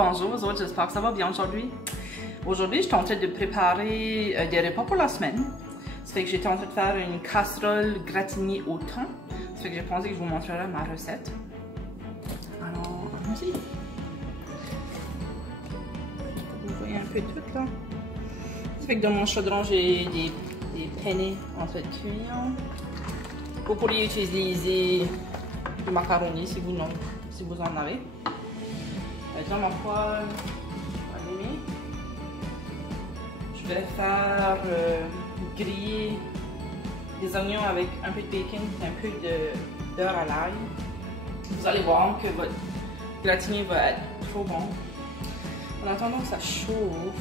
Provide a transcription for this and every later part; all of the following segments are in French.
Bonjour aux autres, j'espère que ça va bien aujourd'hui. Aujourd'hui, je suis en train de préparer des repas pour la semaine. Ça fait que j'étais en train de faire une casserole gratinée au thon. Ça fait que j'ai pensé que je vous montrerai ma recette. Alors, allons-y. Vous voyez un peu tout là. Ça fait que dans mon chaudron, j'ai des penne en train de cuire. Vous pourriez utiliser du macaroni si vous en avez. Dans ma poêle allumée, je vais faire griller des oignons avec un peu de bacon et un peu de beurre à l'ail. Vous allez voir que votre gratiné va être trop bon. En attendant que ça chauffe,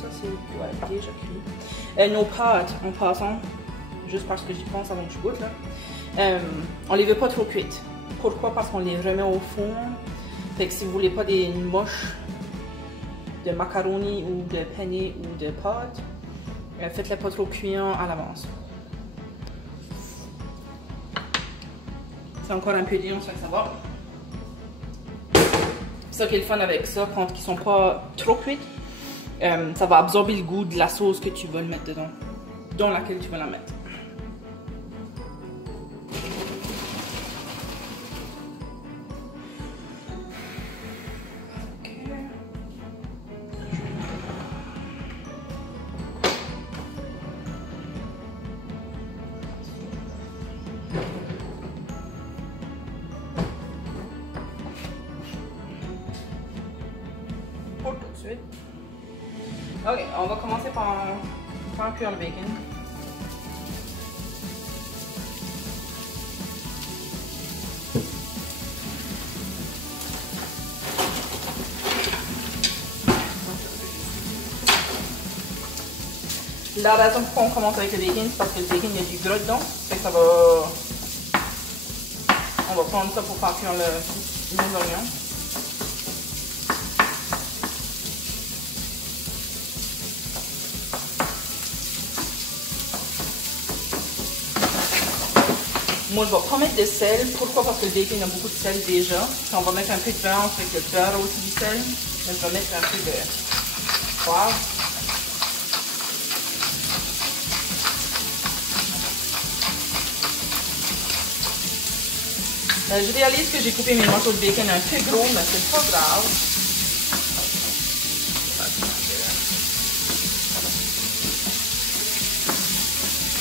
ça doit être déjà cuit. Nos pâtes, en passant, juste parce que j'y pense avant que je goûte, là, on les veut pas trop cuites. Pourquoi? Parce qu'on les remet au four. Fait que si vous voulez pas des moches de macaroni ou de penne ou de pâtes, faites-les pas trop cuire à l'avance. C'est encore un peu dur, ça va. Ce qui est le fun avec ça, quand ils sont pas trop cuits, ça va absorber le goût de la sauce que tu veux le mettre dedans, dans laquelle tu veux la mettre. Tout de suite. Ok, on va commencer par faire cuire le bacon. La raison pourquoi on commence avec le bacon, c'est parce que le bacon, il y a du gras dedans. Fait que ça va... On va prendre ça pour faire cuire les oignons. Moi, je vais pas mettre de sel. Pourquoi? Parce que le bacon a beaucoup de sel déjà. Puis on va mettre un peu de beurre, fait que le beurre a aussi du sel. Mais je vais mettre un peu de poivre. Je réalise que j'ai coupé mes morceaux de bacon un peu gros, mais c'est pas grave.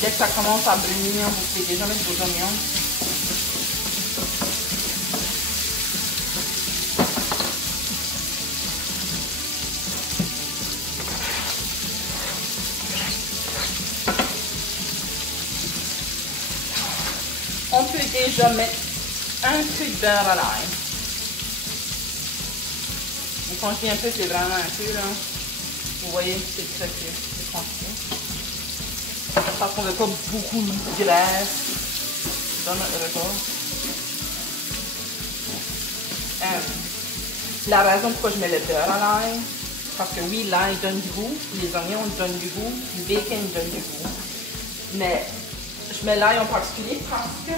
Dès que ça commence à brunir, vous pouvez déjà mettre vos oignons. On peut déjà mettre un peu de beurre à l'ail. Et quand je dis un peu, c'est vraiment un peu, là. Vous voyez, c'est très peu, c'est quantité. Parce qu'on ne veut pas beaucoup de graisse dans notre repas. La raison pourquoi je mets le beurre à l'ail, parce que oui, l'ail donne du goût, les oignons donnent du goût, le bacon donne du goût. Mais je mets l'ail en particulier parce que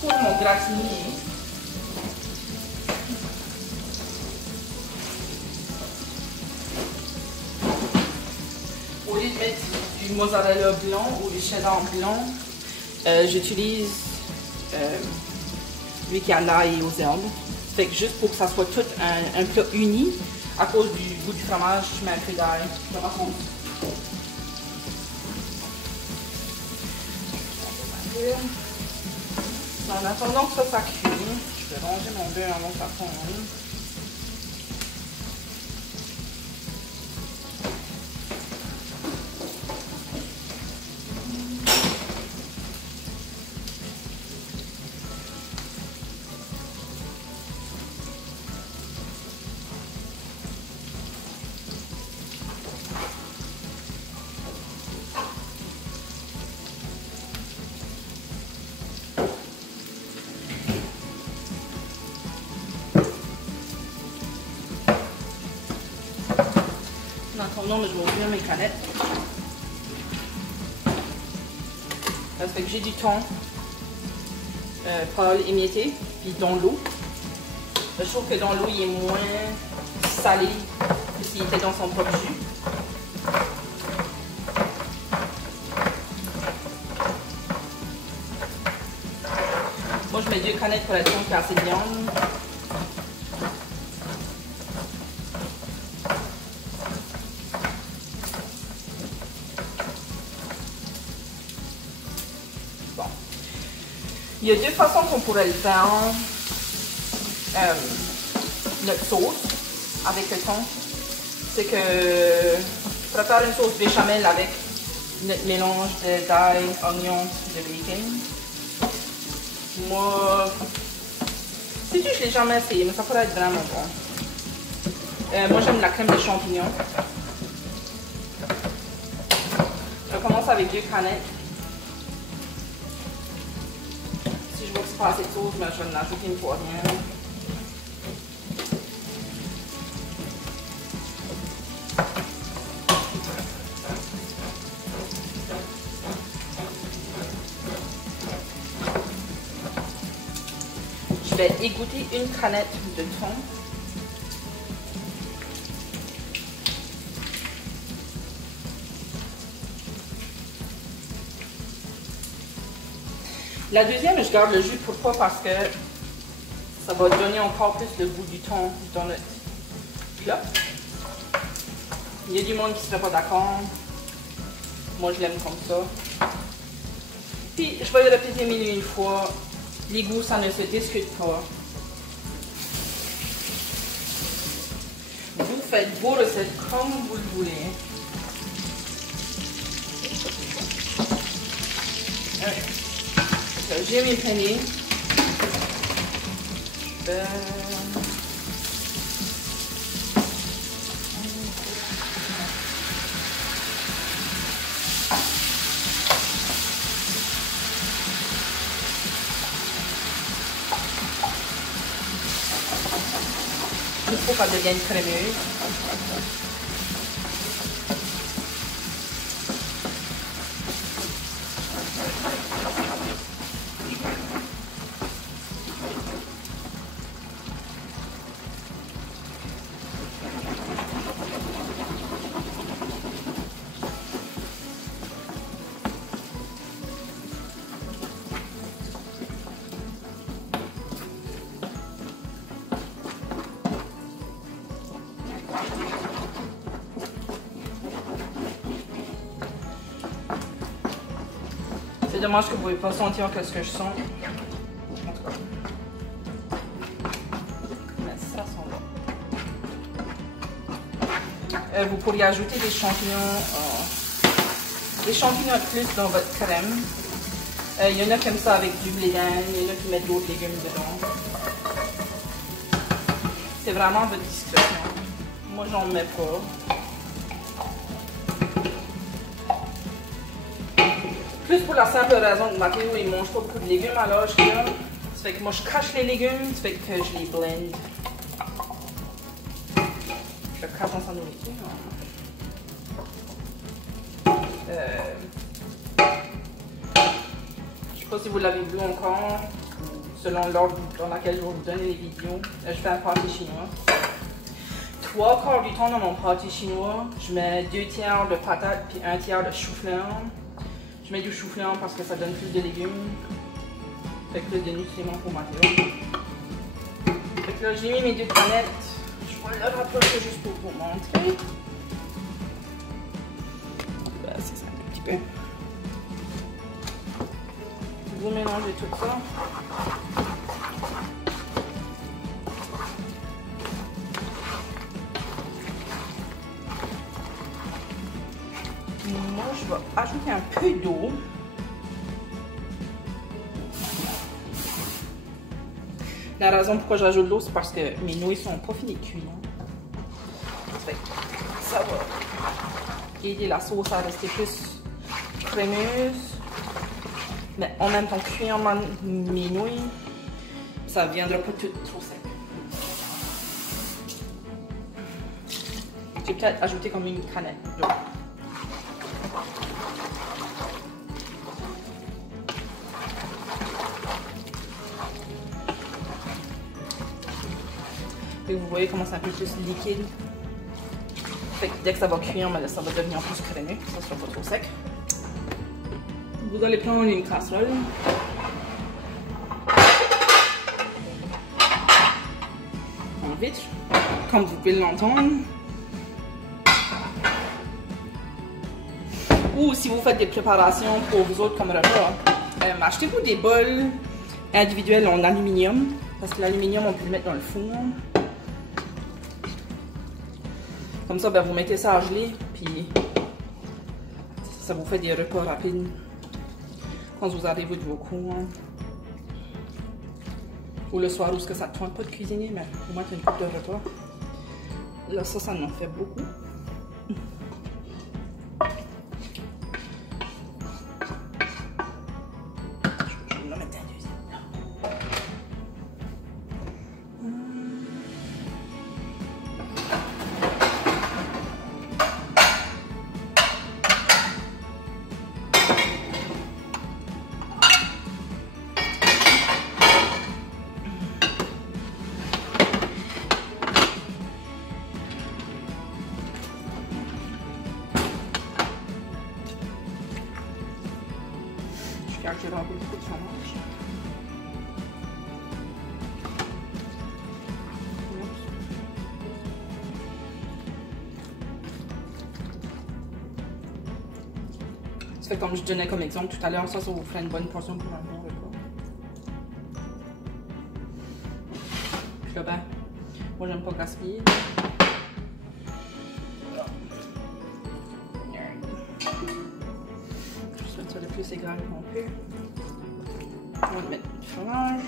pour mon gratinier, au lieu de mettre du mozzarella blanc ou du cheddar blanc, j'utilise lui qui a l'ail et aux herbes. Fait que juste pour que ça soit tout un plat uni, à cause du goût du fromage, je mets un peu d'ail. En attendant que ça cuit, je vais ranger mon beurre avant que ça fonde. En attendant, je vais ouvrir mes canettes. Ça fait que j'ai du thon pâle émietté, puis dans l'eau. Je trouve que dans l'eau, il est moins salé que s'il était dans son propre jus. Moi, je mets 2 canettes pour être sûr qu'il y a assez de viande. Bon. Il y a 2 façons qu'on pourrait le faire. Notre sauce avec le thon, c'est que je prépare une sauce béchamel avec notre mélange d'ail, oignon, de bacon. Moi, si tu, je l'ai jamais essayé, mais ça pourrait être vraiment bon. Moi, j'aime la crème de champignons. Je commence avec 2 canettes. Si je vois que c'est pas assez de sauce, ben, je vais en ajouter une poignée. Je vais égoutter une canette de thon. La deuxième, je garde le jus. Pourquoi? Parce que ça va donner encore plus le goût du thon dans notre plat. Il y a du monde qui ne serait pas d'accord. Moi, je l'aime comme ça. Puis, je vais le répéter mille et une fois. Les goûts, ça ne se discute pas. Vous faites vos recettes comme vous le voulez. J'ai mes paniers. Il faut qu'elle devienne crémeuse. C'est dommage que vous ne pouvez pas sentir ce que je sens. En tout cas. Mais ça sent bon. Vous pourriez ajouter des champignons de plus dans votre crème. Il y en a comme ça avec du blé d'Inde, il y en a qui mettent d'autres légumes dedans. C'est vraiment votre discrétion. Moi, j'en mets pas. Plus pour la simple raison que Mathéo, il mange pas beaucoup de légumes à l'âge qu'il a. Ça fait que moi, je cache les légumes, ça fait que je les blende. Je cache dans sa nourriture. Je sais pas si vous l'avez vu encore, selon l'ordre dans lequel je vais vous donner les vidéos. Je fais un pâté chinois. 3/4 du temps dans mon pâté chinois, je mets 2 tiers de patates puis 1 tiers de chou-fleur. Je mets du chou-fleur parce que ça donne plus de légumes. Fait plus de nutriments pour Mathéo. Fait que là, j'ai mis mes 2 canettes. Je vais le rapprocher juste pour vous montrer. Ben, c'est ça un petit peu. Vous mélangez tout ça. Moi, je vais ajouter un peu d'eau. La raison pourquoi j'ajoute de l'eau, c'est parce que mes nouilles sont pas finies de cuire. Ça va aider la sauce à rester plus crémeuse. Mais en même temps, cuire mes nouilles, ça ne viendra pas tout trop sec. J'ai peut-être ajouté comme une canette d'eau. Et vous voyez comment ça fait juste liquide. Fait que dès que ça va cuire, mais là, ça va devenir plus crémeux. Ça sera pas trop sec. Vous allez prendre une casserole. En vitre, comme vous pouvez l'entendre. Ou si vous faites des préparations pour vous autres comme repas, achetez-vous des bols individuels en aluminium. Parce que l'aluminium, on peut le mettre dans le four. Comme ça, ben, vous mettez ça à geler, puis ça vous fait des repas rapides quand vous arrivez de vos cours. Ou le soir où ça ne tente pas de cuisiner, mais au moins tu as une coupe de repas. Là, ça en fait beaucoup. Je vais le mettre dans la cuisine. J'ai rempli beaucoup de fromage. Ça fait comme je donnais comme exemple tout à l'heure, ça vous ferait une bonne portion pour un bon repas. Puis là, ben, moi j'aime pas gaspiller. Le plus égal qu'on peut. On va mettre du fromage.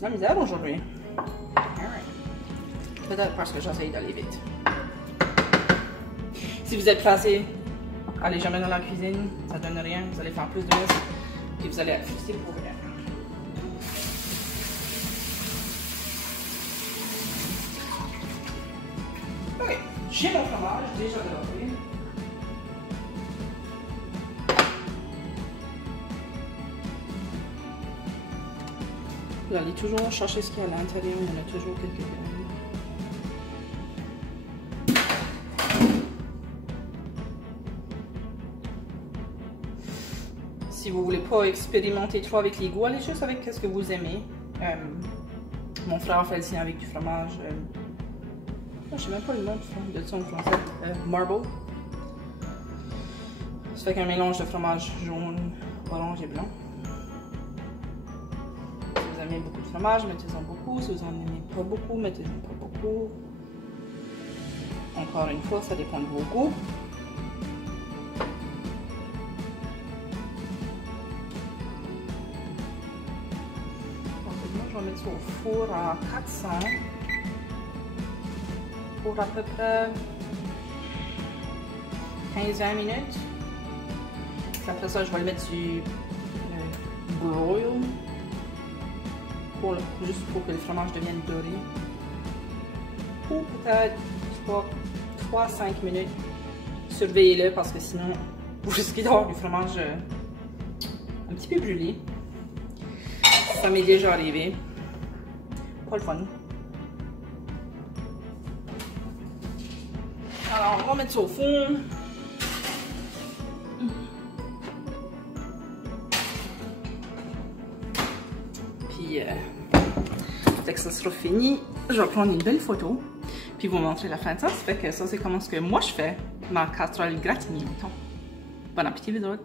La misère aujourd'hui. Peut-être parce que j'essaye d'aller vite. Si vous êtes pressé, allez jamais dans la cuisine, ça donne rien, vous allez faire plus de messe et vous allez être frustré pour rien. Ok, j'ai mon fromage déjà doré. Vous allez toujours chercher ce qu'il y a à l'intérieur, il y en a toujours quelques graines. Si vous voulez pas expérimenter trop avec les goûts, allez juste avec ce que vous aimez. Mon frère fait le sien avec du fromage. Je sais même pas le nom de son français. Marble. Ça fait qu'un mélange de fromage jaune, orange et blanc. Si vous aimez beaucoup de fromage, mettez-en beaucoup. Si vous en aimez pas beaucoup, mettez-en pas beaucoup. Encore une fois, ça dépend de vos goûts. Je vais mettre ça au four à 400 pour à peu près 15-20 minutes. Après ça, je vais le mettre du broil juste pour que le fromage devienne doré. Ou peut-être 3-5 minutes. Surveillez-le parce que sinon vous risquez d'avoir du fromage un petit peu brûlé. Ça m'est déjà arrivé. Pas le fun. Alors, on va mettre ça au four. Puis, dès que ça sera fini, je vais prendre une belle photo. Puis vous montrer la fin de ça. Ça fait que ça, c'est comment ce que moi je fais ma casserole gratinée. Bon appétit, les autres.